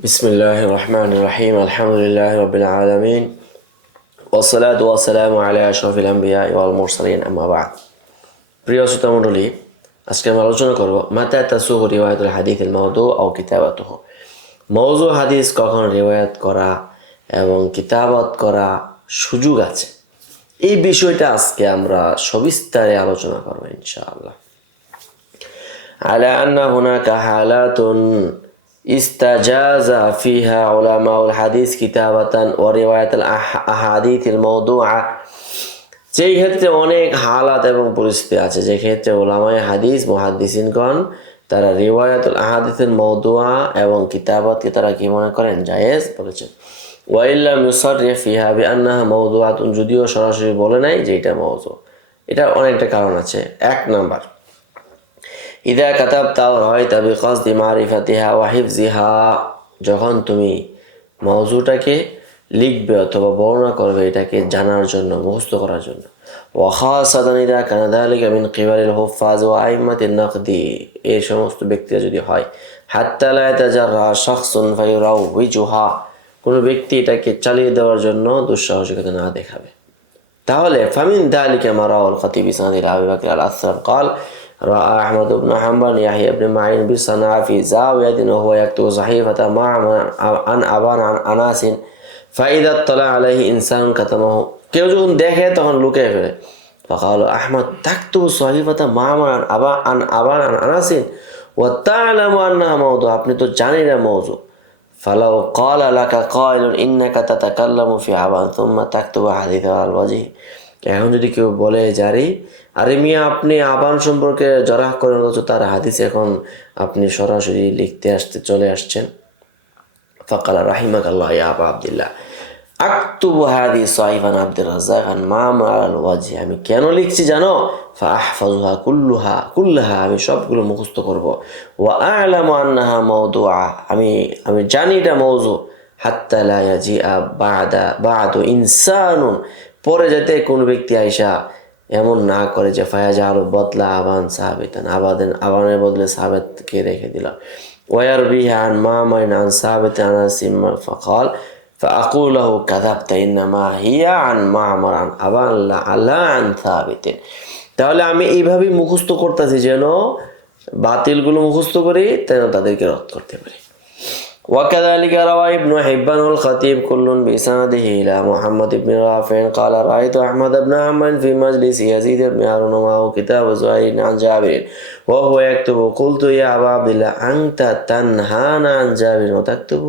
بسم الله الرحمن الرحيم الحمد لله رب العالمين والصلاة والسلام على أشرف الأنبياء والمرسلين أما بعد প্রিয় শ্রোতা মণ্ডলী, আজকে আমরা আলোচনা করব মাতা তাসুহু রিওয়ায়াতুল হাদিসিল মাওদু আও কিতাবাতুহু। মওযু হাদিস কখন রিওয়ায়াত করা এবং কিতাবত করা সুযোগ আছে, এই বিষয়টা আজকে আমরা সবিস্তারে আলোচনা করব ইনশাআল্লাহ। আলা আন্না হুনাকা হালাতুন ইস্তাজাজা ফিহা উলামাউল হাদিস কিতাবাতান ওয়া রিওয়ায়াতুল আহাদিসিল মাওদুআ। যেই ক্ষেত্রে অনেক হালাত এবং পরিস্থিতি আছে, যে ক্ষেত্রে উলামায়ে হাদিস মুহাদ্দিসিনগণ তারা রিওয়ায়াতুল আহাদিসিল মাওদুআ এবং কিতাবতকে তারা কি মনে করেন, জায়েজ বলেছেন। ওয়া ইল্লাম ইউসাররিহ ফিহা বিআন্নাহা মাওদুআতুন, যদিও সরাসরি বলে নাই যে এটা মওযু। এটা অনেকটা কারণ আছে। এক নাম্বার, ইদা কাতাবতা ওয়া রাআইতা বিকাসদি মারিফাতিহা ওয়া হিফজিহা, যখন তুমি মওযুটাকে লিখবে অথবা বর্ণনা করবে এটাকে জানার জন্য, মুখস্থ করার জন্য। ওয়া খাসাতান ইদা কানা যালিকা মিন কিবারিল হুফাজ ওয়া আইম্মাতিন নাকদি, এই সমস্ত ব্যক্তিরা যদি হয়, হাত্তা লা ইয়াতাজাররা শাখসুন ফায়ুরাউইজুহা, কোনো ব্যক্তি এটাকে চালিয়ে দেওয়ার জন্য দুঃসাহসিকতা না দেখাবে। তাহলে ফামিন যালিকা মা রাওয়াল খাতিব বিসানাদি আবি বকর আল-আসরার قال রাআ আহমদ ইবনে হাম্বল ইয়াহইয়া ইবনে মাঈন বিসানা ফি যাওয়াতিন ওয়া হুয়া ইয়াকতুবু সাহিফাতা মা'আমান আন আবান আন আনাসিন ফাইদা তালা আলাইহি ইনসানুন কাতামাহু, কেউ যখন দেখে তখন লুকিয়ে ফেলে। ফাকাল আহমদ তাকতুবু সাহিফাতা মা'আমান আন আবান আন আনাসিন ওয়া তা'লামু আন্নাহা মাওদু, আপনি তো জানেন না মওযু। ফালাউ ক্বালা লাকা কাইলুন ইন্নাকা তাতাকাল্লামু ফি আবান সুম্মা তাকতুবু হাদিসা আল ওয়াজহি, এখন যদি কেউ বলে জারি, আরে মিয়া আপনি আবান সম্পর্কে জরাহ করেন অথচ তার হাদিস এখন আপনি সরাসরি লিখতে চলে আসছেন। ফাকালা রাহিমাকাল্লাহ ইয়া আবা আব্দুল্লাহ আকতুবু হাদিস সাহিফান আব্দুর রাজ্জাক আন মা'মার আল ওয়াজহি, আমি কেন লিখছি জানো? ফাআহফাযুহা কুল্লাহা, আমি সবগুলো মুখস্থ করব। ওয়া আ'লামু আন্নাহা মাওদুআ, আমি জানি এটা মওযু। হাত্তা লা ইয়াজিআ বা'দু ইনসানুন, পরে যাতে কোন ব্যক্তি আইসা এমন না করে যে ফায়াজালু বদলা আবান সাহাবিতান, আবানের বদলে সাহাবেতকে রেখে দিল। ওয়ারবিহি আন মা'মারিন আন সাহাবিত আনাসিম ফাকাল ফাআকুলু লাহু কাযাবতা ইন্নামা হিয়া আন মা'মার আন আবান লা আন সাহাবিতিন। তাহলে আমি এইভাবেই মুখস্থ করতেছি যেন বাতিলগুলো মুখস্থ করি, যেন তাদেরকে রদ করতে পারি। وكذلك روى ابن حبان والخطيب كل بإسناده إلى محمد بن رافع قال رأيت أحمد بن حنبل في مجلس يزيد بن هارون ومعه كتاب زهير عن جابر وهو يكتب قلت يا أبا عبد الله أنت تنهانا عن جابر وتكتب,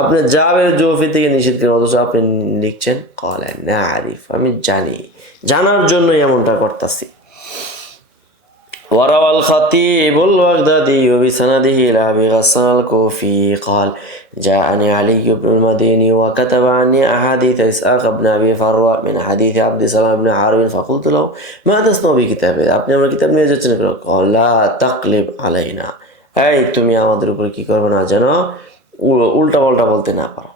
আপনি জাবের জৌফি থেকে নিষেধ করেন অথচ আপনি লিখছেন। قال نعرف, আমি জানি, জানার জন্যই এমনটা করতেছি। وروى الخطيب البغدادي بسنده إلى أبي غسان الكوفي قال جاءني علي بن المديني وكتب عني أحاديث إسحاق بن أبي فروة من حديث عبد السلام بن حرب فقلت له ما تصنع بكتابه, আপনি আমার কিতাব নিয়ে যাচ্ছেন কেন? قال لا تقلب علينا, এই তুমি আমাদের উপর কি করবে না যেন উল্টা পাল্টা বলতে না পারো।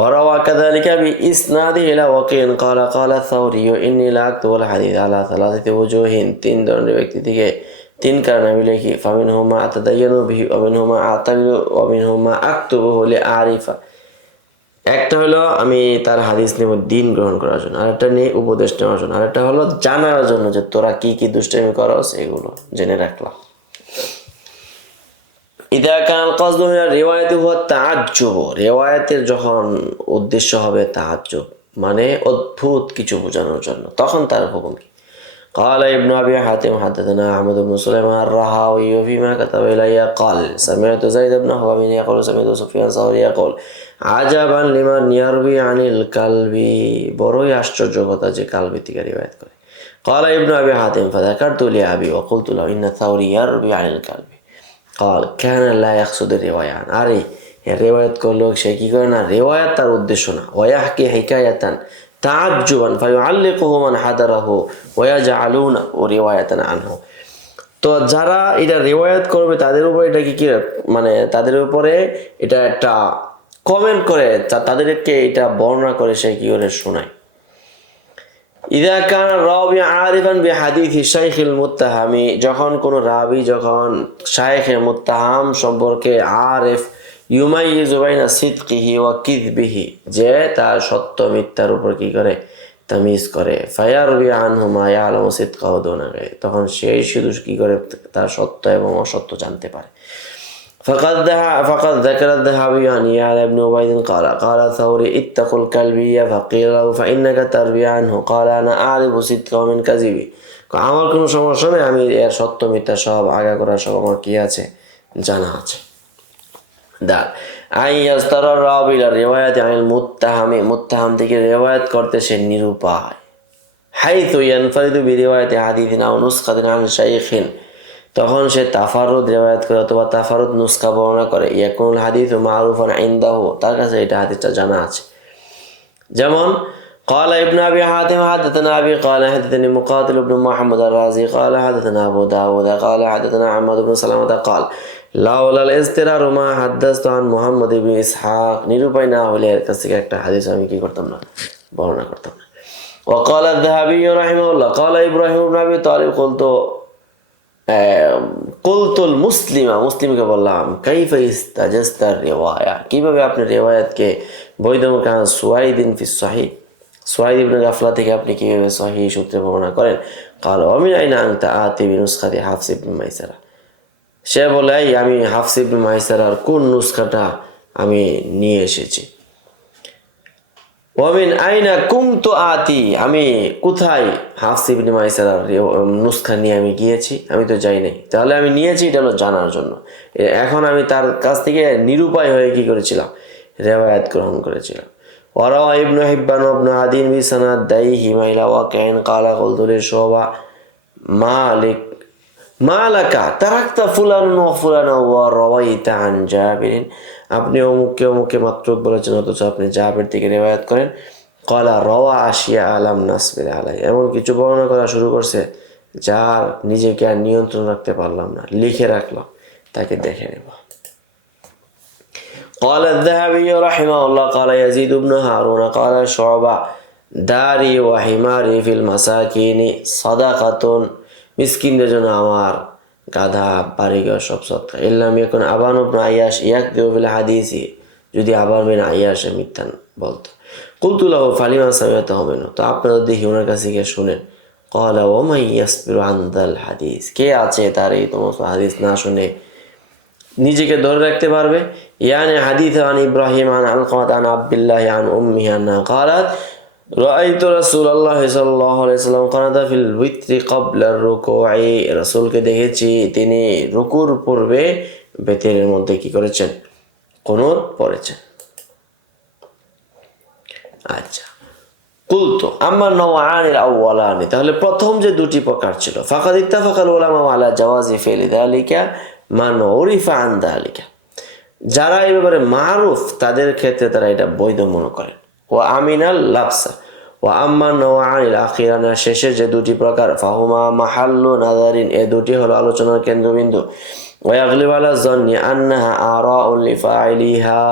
وروى كذلك بإسناده إلى وكيع قال الثوري إني لا أكتب الحديث على ثلاثة وجوه, তিন ধরনের ব্যক্তি থেকে তিন কারণে আমি লিখি। فمنهما أتدين به ومنهما أعتبر ومنهما أكتبه لأعرف, একটা হলো আমি তার হাদিস নেব দিন গ্রহণ করার জন্য, আরেকটা নিয়ে উপদেশ নেওয়ার জন্য, আরেকটা হলো জানার জন্য যে তোরা কি কি দুষ্টামি করস এগুলো জেনে রাখলাম। ইদা কান কসদু মিনার রিওয়ায়াতি হুয়া তাআজ্জুব, রিওয়ায়াতের যখন উদ্দেশ্য হবে তাআজ্জুব মানে অদ্ভুত কিছু বোঝানোর জন্য, তখন তার হুকুম কি? قال ابن أبي حاتم حدثنا أحمد بن سليمان الرهاوي فيما كتب إلي قال سمعت زيد بن هوام يقول سمعت سفيان الثوري يقول عجبا لمن يروي عن الكلب, বড়ই আশ্চর্য কথা যে কালবি থেকে রিওয়ায়াত করে। قال ابن أبي حاتم فذكرت لأبي وقلت له إن الثوري يروي عن الكلب قال كان لا يقصد الرواية, আরে রিওয়ায়াত করলো সে কি করে না, রিওয়ায়াত তার উদ্দেশ্য না। ওয়াহকি হিকায়াতান তাআজ্জুবান ফায়ুআল্লিকুহু মান হাদারাহু ওয়ায়াজআলুনাহু রিওয়ায়াতান আনহু, তো যারা এটা রিওয়ায়াত করবে তাদের উপর এটা কি মানে তাদের উপরে এটা একটা কমেন্ট করে, তাদেরকে এটা বর্ণনা করে সে কি করে শোনায়। ইদা কান রাবি আরিফান বিহাদিসি শাইখিল মুত্তাহামি, যখন কোনো রাবি যখন শাইখে মুত্তাহাম সম্পর্কে আরিফ ইউমাইয়িজু বাইনা সিদকিহি ওয়া কিযবিহি, যে তার সত্য মিথ্যার উপর কি করে, তামিজ করে। ফায়ারবি আনহু মা ইয়ালামু সিদকাহু দুনা গায়রিহি, তখন সেই শুধু কি করে তার সত্য এবং অসত্য জানতে পারে। فقد ذكر الذهبي عن يعلى بن عبيد قال ثوري اتقوا الكلبية فقيل له فإنك تروي عنه قال أنا أعرف صدقه من كذبه, আমার কোনো সমস্যা নেই, আমি এর সত্য মিথ্যা সব আগা করা সব আমার কি আছে, জানা আছে। দাল আইয়াস্তারা রাবিলা রিওয়ায়াত আনিল মুত্তাহামি, মুত্তাহাম থেকে রিওয়ায়াত করতে সে নিরুপায়। হাইতু ইয়ানফারিদু বিরিওয়ায়াতি হাদিসিন আও নুসখাতিন আন শাইখিন, তখন সে তাফারুদ রিওয়ায়াত করে অথবা তাফারুদ নুসখা বর্ণনা করে। ইয়াকুনুল হাদিসু মারুফান ইনদাহু, তার কাছে এটা হাদিসটা জানা আছে। যেমন قال ابن أبي حاتم حدثنا أبي قال حدثني مقاتل بن محمد الرازي قال حدثنا أبو داود قال حدثنا عماد بن سلمة قال لولا الاضطرار ما حدثت عن محمد بن إسحاق, নিরুপায় না হলে এর কাছ থেকে একটা হাদিস আমি কি করতাম না, বর্ণনা করতাম না। وقال الذهبي رحمه الله قال إبراهيم بن أبي طالب কুলতুল মুসলিমকে বললাম কাইফা ইস্তাজাস্তার রিওয়ায়া, কিভাবে আপনি রিওয়ায়াতকে বৈধ কারণ সুয়াইদিন ফি সহিহ, সুয়াইদ ইবনে গাফলা থেকে আপনি কিভাবে সহিহ সূত্রে বর্ণনা করেন। কাল ওমিন আইনা আনতা আতি বিনুসখাতি হাফস ইবনে মাইসারা, সে বলে আমি হাফস ইবনে মাইসারার কোন নুসখাটা আমি নিয়ে এসেছি। ওমিন আইনা কুমতু আতি, আমি কোথায় হাফস ইবনে মাইসারার নুসখা নিয়ে আমি গিয়েছি, আমি তো যাই নাই, তাহলে আমি নিয়েছি এটা হলো জানার জন্য। এখন আমি তার কাছ থেকে নিরুপায় হয়ে কি করেছিলাম, রিওয়ায়াত গ্রহণ করেছিলাম। ওয়ারাওয়া ইবনু হিব্বান ওয়া ইবনু আদিন বিসানাদ দাইহি মাইলা ওয়া কাইন কালা কুলতু লিশুবা মালিক মালাকা তারাক্তা ফুলান ওয়া ফুলান ওয়া রাওয়াইতা আন জাবিরিন, আপনি অমুককে অমুককে মাত্রক বলেছেন অথচ আপনি জাবের থেকে রিওয়ায়াত করেন। কলা রওয়া আশিয়া আলাম নাসবির আলাই, এমন কিছু বর্ণনা করা শুরু করছে যার নিজেকে আর নিয়ন্ত্রণ রাখতে পারলাম না, লিখে রাখলাম, তাকে দেখে নেব। قال الذهبي رحمه الله قال يزيد بن هارون قال شعبة داري وحماري في المساكين صدقة, মিসকিনদের জন্য আমার গাধা বাড়িঘর সব সৎকার। ইল্লাম ইয়াকুন আবান ইবনে আইয়াশ ইয়াকযিবু ফিল হাদিসি, যদি আবান বিন আইয়াশে মিথ্যা বলতো। কুলতু লাহু ফালিমা সামিআতাহু মিনহু, তো আপনারা দেখি ওনার কাছে গিয়ে শুনেন। ক্বালা ওয়া মান ইয়াসবিরু আন যাল হাদিস, কে আছে তার এই সমস্ত হাদিস না শুনে নিজেকে ধরে রাখতে পারবে। ইয়ানি হাদিস আন ইব্রাহিম আন আলকামাত আন আব্দুল্লাহ আন উম্মিহি আন্না ক্বালাত রাআইতু রাসূলুল্লাহ সাল্লাল্লাহু আলাইহি ওয়াসাল্লাম কানাতা ফিল উইতরি ক্বাবলা রুকুই, রাসূলকে দেখেছি তিনি রুকুর পূর্বে বেতের মধ্যে কি করেছেন, কুনুত পড়েছেন। আচ্ছা, কুলতু আম্মা নওয়ানিল আউওয়ালানি, তাহলে প্রথম যে দুটি প্রকার ছিল, ফাকাদ ইত্তাফাকাল উলামা আলা জাওয়াজি ফিলি যালিকা মান উরিফা আন যালিকা, যারা এই ব্যাপারে মারুফ তাদের ক্ষেত্রে তারা এটা বৈধ মনে করেন। ওয়া আমিনাল লাবসা ওয়া আম্মা নওয়ানিল আখিরানা, শেষের যে দুটি প্রকার, ফাহুমা মাহাল্লু নাযারিন, এই দুটি হলো আলোচনার কেন্দ্রবিন্দু। ওয়া ইয়াগলিবু আলা যান্নি আন্নাহা আরাউল লিফাইলিহা,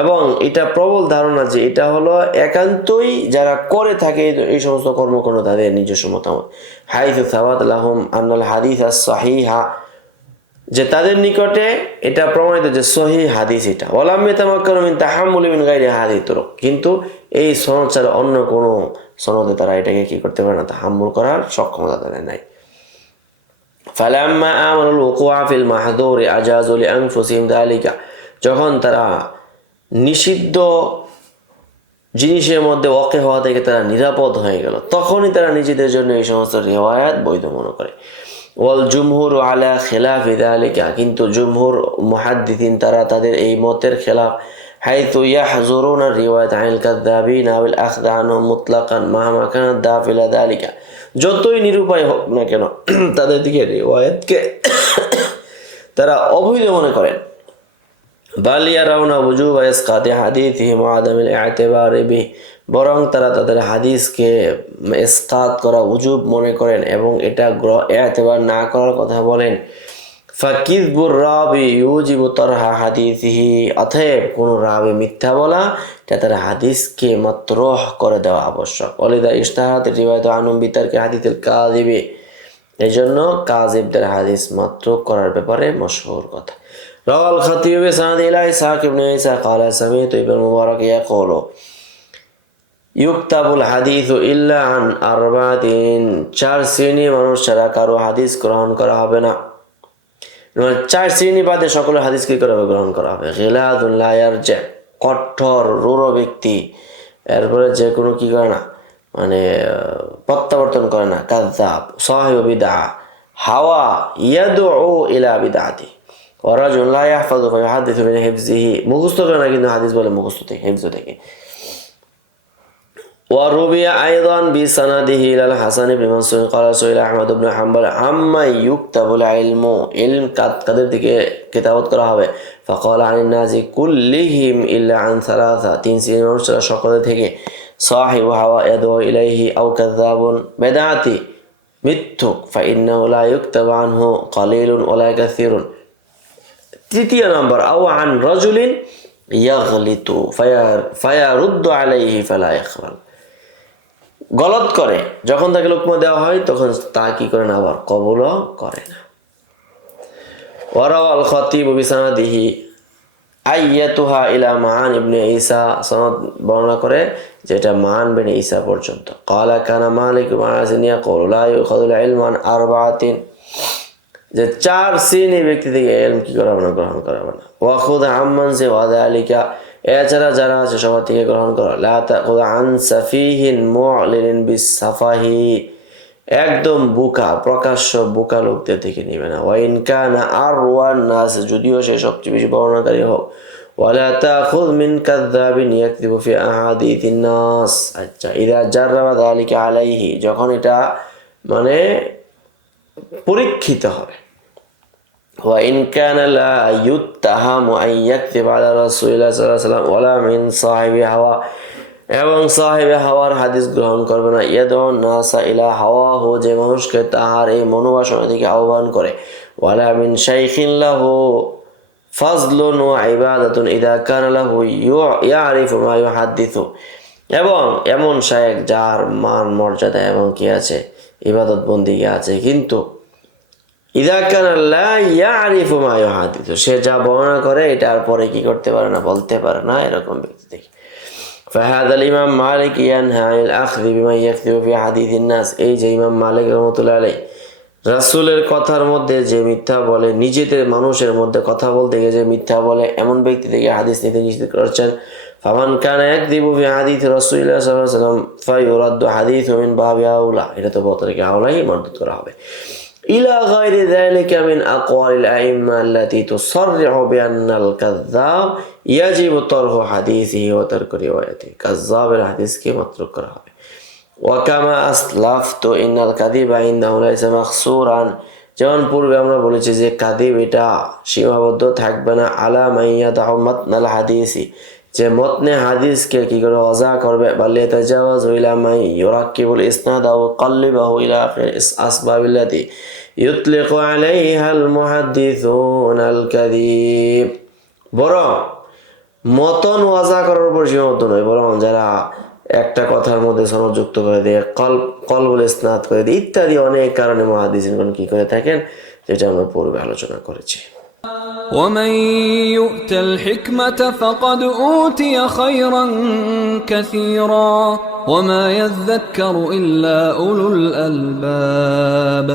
এবং এটা প্রবল ধারণা যে এটা হলো একান্তই যারা করে থাকে এই সমস্ত কর্মকাণ্ড তাদের নিজস্ব মতামত। হাইথু সাবাত লাহুম আন্নাল হাদিস আস-সাহিহা, যে তাদের নিকটে এটা প্রমাণিত যে সহিহ হাদিস এটা। ওয়ালাম ইয়াতামাক্কানু মিন তাহাম্মুলি মিন গায়রি হাদিস তুরুক, কিন্তু এই সনদ ছাড়া অন্য কোনো সনদে তারা এটাকে কি করতে পারে না, তাহাম্মুল করার সক্ষমতা তাদের নাই। ফালাম্মা আমানুল ওকুআ ফিল মাহদুরি আজাযু লিআনফুসিহিম যালিকা, যখন তারা নিষিদ্ধ জিনিসের মধ্যে ওয়াকে হওয়া থেকে তারা নিরাপদ হয়ে গেল, তখনই তারা নিজেদের জন্য এই সমস্ত রিওয়ায়াত বৈধ মনে করে। ওয়াল জুমহুর আলা খিলাফি যালিকা, কিন্তু জুমহুর মুহাদ্দিসিন তারা তাদের এই মতের খেলাফ। হাইতু ইয়াহজুরুনা রিওয়ায়াত আনিল কাযযাবিন আবিল আখয আনহুম মুতলাকান মাহমা কানাত দাফিলা যালিকা, যতই নিরুপায় হোক না কেন তাদের দিকে রিওয়ায়াতকে তারা অবৈধ মনে করেন। বাল ইয়ারাউনা উজুব ইসকাতি হাদিসিহিম ওয়া আদামিল ইতিবারি বিহি, বরং তারা তাদের হাদিসকে ইসকাত করা উজুব মনে করেন এবং এটা ইতিবার না করার কথা বলেন। ফাকিযবুর রাবি ইউজিবু তারহা হাদিসিহি, অতএব কোন রাবি মিথ্যা বলা এটা তার হাদিসকে মাতরুহ করে দেওয়া আবশ্যক। ওয়ালিদা ইশতাহারাত রিওয়ায়াতু আনহুম বিতারকি হাদিসিল কাযিবি, এজন্য কাযিবদের হাদিস মাতরুক করার ব্যাপারে মশহুর কথা। روى الخطيب بسند إلى إسحاق بن عيسى قال سمعت ابن المبارك يقول ইউক্তাবুল হাদিসু ইল্লা আন আরবাতিন, 4 শ্রেণী মানুষ ছাড়া কারো হাদিস গ্রহণ করা হবে না। 4 শ্রেণী বাদে সকলের হাদিস কি করে গ্রহণ করা হবে? গিলাদুন লা ইয়ারজা, কঠোর রূঢ় ব্যক্তি, এরপরে যে কোনো কি করে না, মানে প্রত্যাবর্তন করে না। কাযযাব, সাহিবু বিদআ, হাওয়া ইয়াদউ ইলা বিদআতি, ওয়া রাজুলুন লা ইয়াহফাযু ফায়ুহাদ্দিসু মিন হিফজিহি, মুখস্থ করে না কিন্তু হাদিস বলে মুখস্থ থেকে, হিফজ থেকে। وروي أيضا بسنده إلى الحسن بن منصور قال سئل أحمد بن حنبل عما يكتب العلم، علم কাদের দিকে কিতাবত করা হবে? فقال عن الناس كلهم إلا عن ثلاثة، 3 শ্রেণীর মানুষ সকলে থেকে। صاحب هوى يدعو إليه أو كذاب بدعتي মিথ্যুক فإنه لا يكتب عنه قليل ولا كثير। তৃতীয় নম্বর أو عن رجل يغلط فيرد عليه فلا يقبل, গলত করে, যখন তাকে লুকমা দেওয়া হয় তখন তা কি করে না, আবার কবুলও করে না। ওয়ারাওয়াল খতিব বিসানাদিহি আইয়াতুহা ইলা মান ইবনে ঈসা, সনদ বর্ণনা করে যেটা মান বিন ঈসা পর্যন্ত। ক্বালা কানা মালিক ইবনে আনাস ইয়াকুলু লা ইউখাযুল ইলমু আন আরবাআতিন, যে 4 শ্রেণীর ব্যক্তি থেকে ইলম কি করা হবে না, গ্রহণ করা হবে না। ওয়া খুয আম্মান সিওয়া যালিকা, এছাড়া যারা আছে সবার থেকে গ্রহণ করা। লা তাখুয আন সাফিহিন মু'লিনিন বিসাফাহি, একদম বোকা, প্রকাশ্য বোকা লোকদের থেকে নেবে না। ওয়া ইন কানা আরওয়ান নাস, যদিও সে সবচেয়ে বেশি বর্ণনাকারী হোক। ওয়ালা তাখুয মিন কাযযাবিন ইয়াকযিবু ফি আহাদিসিন নাস। আচ্ছা, ইযা জাররাবা যালিকা আলাইহি, যখন এটা মানে পরীক্ষিত হবে। ওয়া ইন কানা লা ইউত্তাহামু আন ইয়াকযিবা আলা রাসূলিল্লাহ সাল্লাল্লাহু আলাইহি ওয়াসাল্লাম ওয়ালা মিন সাহিবি হাওয়া, এবং সাহিবে হাওয়ার হাদিস গ্রহণ করবে না। ইয়াদউন নাসা ইলা হাওয়াহু, যে মানুষকে তাহার এই মনোবাসনা থেকে আহ্বান করে। ওয়ালা মিন শাইখিন লাহু ফাজলুন ওয়া ইবাদাতুন ইযা কানা লাহু ইয়ারিফু মা ইউহাদ্দিসু, এবং এমন শায়েখ যার মান মর্যাদা এবং কি আছে, ইবাদত বন্দেগী আছে, কিন্তু ইযা কানা লা ইয়ারিফু মা ইউহাদ্দিসু, সে যা বর্ণনা করে এটার পরে কি করতে পারে না, বলতে পারে না, এরকম ব্যক্তি দেখি। ফাহাদা ইমাম মালিক ইয়ানহা আনিল আখযি বিমা ইয়াকযিবু ফি হাদিসিন নাস, এই যে ইমাম মালিক রাহমাতুল্লাহ আলাইহি রাসূলের কথার মধ্যে যে মিথ্যা বলে, নিজেদের মানুষের মধ্যে কথা বলতে গিয়ে যে মিথ্যা বলে, এমন ব্যক্তি থেকে হাদিস নিতে নিষেধ করেছেন। ফামান কানা ইয়াকযিবু ফি হাদিস রাসূলিল্লাহ সাল্লাল্লাহু আলাইহি ওয়াসাল্লাম ফায়ুরাদ্দু হাদিসু মিন বাবি আউলা, এটা তো বতরিকে আউলাই মারদুদ করা হবে। ইলা গায়রি যালিকা মিন আকওয়ালিল আইম্মা আল্লাতী তুসাররিহু বিআন্নাল কাযযাব ইয়াজিবু তারহু হাদিসিহি ওয়া তারকু রিওয়ায়াতিহি, কাযযাবের হাদিসকে মাতরুক করা হবে। ওয়া কামা আসলাফতু ইন্নাল কাযিবা ইনদাহু লাইসা মাখসুরান, যেমন পূর্বে আমরা বলেছি যে কাযিব এটা সীমাবদ্ধ থাকবে না। আলা মাইয়াদাহু মাতনাল হাদিসি, যে মতনে হাদিসকে কি করে ওয়াজা করবে। বাল্লি তাজাওয়াজ ইলা মাই ইউরাক্কিবুল ইসনাদ আও ক্বাল্লিবাহু ইলা আখির আসবাবিল্লাতি ইউতলিকু আলাইহাল মুহাদ্দিসুনাল কাযিব, বরং মতন ওয়াজা করার উপর সীমাবদ্ধ নয়, বরং যারা একটা কথার মধ্যে সনদ যুক্ত করে দিয়ে কলবুল ইসনাদ করে দিয়ে ইত্যাদি অনেক কারণে মুহাদ্দিসিনগণ কি করে থাকেন, যেটা আমরা পূর্বে আলোচনা করেছি। ومن يؤت الحكمة فقد أوتي خيرا كثيرا وما يذكر إلا أولو الألباب.